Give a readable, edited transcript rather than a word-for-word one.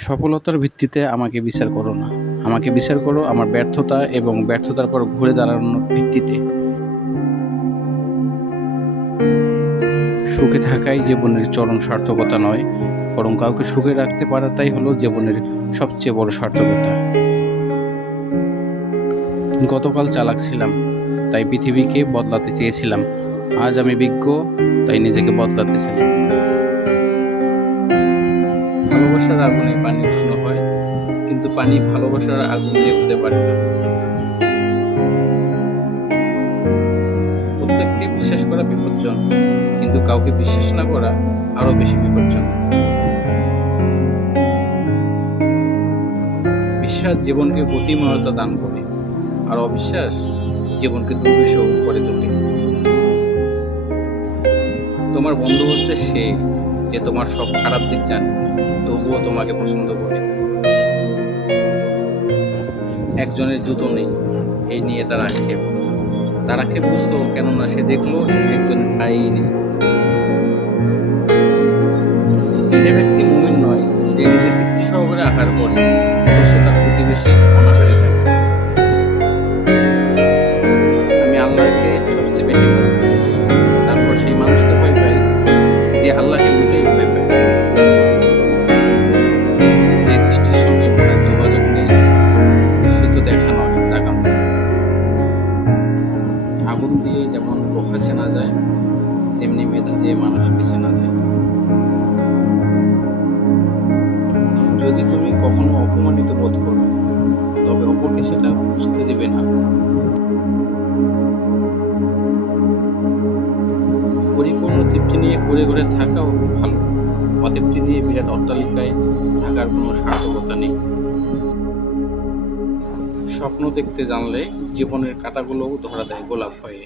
সফলতার ভিত্তিতে আমাকে বিচার করো না, আমাকে বিচার করো আমার ব্যর্থতা এবং ব্যর্থতার পর ঘুরে দাঁড়ানোর ভিত্তিতে। সুখে থাকাই জীবনের চরম সার্থকতা নয়, বরং কাউকে সুখে রাখতে পারাটাই হলো জীবনের সবচেয়ে বড় সার্থকতা। গতকাল চালাক ছিলাম, তাই পৃথিবীকে বদলাতে চেয়েছিলাম। আজ আমি বিজ্ঞ, তাই নিজেকে বদলাতে চাই। ভালোবাসার আগুনে পানি উষ্ণ হয়, কিন্তু পানি ভালোবাসার আগুন নেভাতে পারে না। প্রত্যেককে বিশ্বাস করা বিপজ্জনক, কিন্তু কাউকে বিশ্বাস না করা আরো বেশি বিপজ্জনক। বিশ্বাস জীবনকে গতিময়তা দান করে, আর অবিশ্বাস জীবনকে দুর্বিষহ করে তোলে। তোমার বন্ধু হচ্ছে সে যে তোমার সব খারাপ দিক জানে, তবুও তোমাকে পছন্দ করে। একজনের জুতো নেই, এই নিয়ে তার আক্ষেপ বুঝতো, কেননা সে দেখলো একজনের পায়েই নেই। সে ব্যক্তি মুমিন নয় যে নিজে তৃপ্তি সহকারে আহার করে, সে তার প্রতিবেশী অনাহারে থাকে। আমি আল্লাহকে সবচেয়ে বেশি ভয় পাই, তারপর সেই মানুষকে ভয় পাই যে আল্লাহকে লুটেই ভয় পায়। যে দৃষ্টির সঙ্গে মনের যোগাযোগ নেই, সে তো দেখা নয়, তাকানো। আগুন দিয়ে যেমন লোহা চেনা যায়, তেমনি মেধা দিয়ে মানুষকে চেনা যায়। যদি তুমি কখনো অপমানিত বোধ করো, তবে অপরকে সেটা বুঝতে দেবে না। পরিপূর্ণ তৃপ্তি নিয়ে ঘুরে ঘুরে থাকাও ভালো, অতৃপ্তি নিয়ে বিরাট অট্টালিকায় থাকার কোনো সার্থকতা নেই। স্বপ্ন দেখতে জানলে জীবনের কাঁটাগুলোও ধরা দেয় গোলাপ হয়ে।